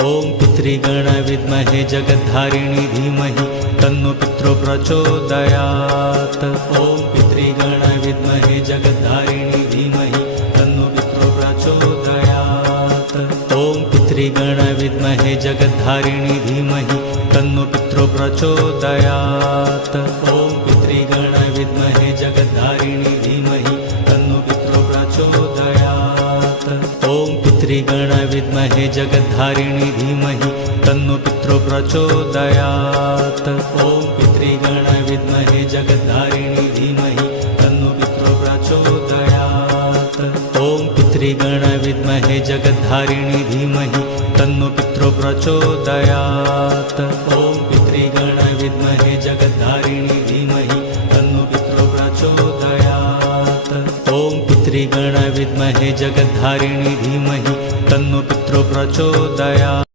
ॐ पितृगण विद्महे जगद्धारिणी धीमहि तन्नो पितरो प्रचोदयात्। ॐ पितृगण विद्महे जगद्धारिणी धीमहि तन्नो पितरो प्रचोदयात्। ॐ पितृगण विद्महे जगद्धारिणी धीमहि तन्नो पितरो प्रचोदयात्। ॐ पितृगण विद्महे जगद्धारिणी धीमहि तन्नो पितरो प्रचोदयात्। ॐ पितृगण विद्महे जगद्धारिणी धीमहि तन्नो पितरो प्रचोदयात्। ॐ पितृगण विद्महे जगद्धारिणी धीमहि तन्नो पितरो प्रचोदयात्। ॐ पितृगण विद्महे जगद्धारिणी धीमहि तन्नो पितरो प्रचोदयात्। ॐ पितृगण विद्महे जगद्धारिणी धीमहि तन्नो पितरो प्रचोदयात्। ॐ पितृगण विद्महे जगद्धारिणी धीमहि तन्नो पितरो प्रचोदयात्।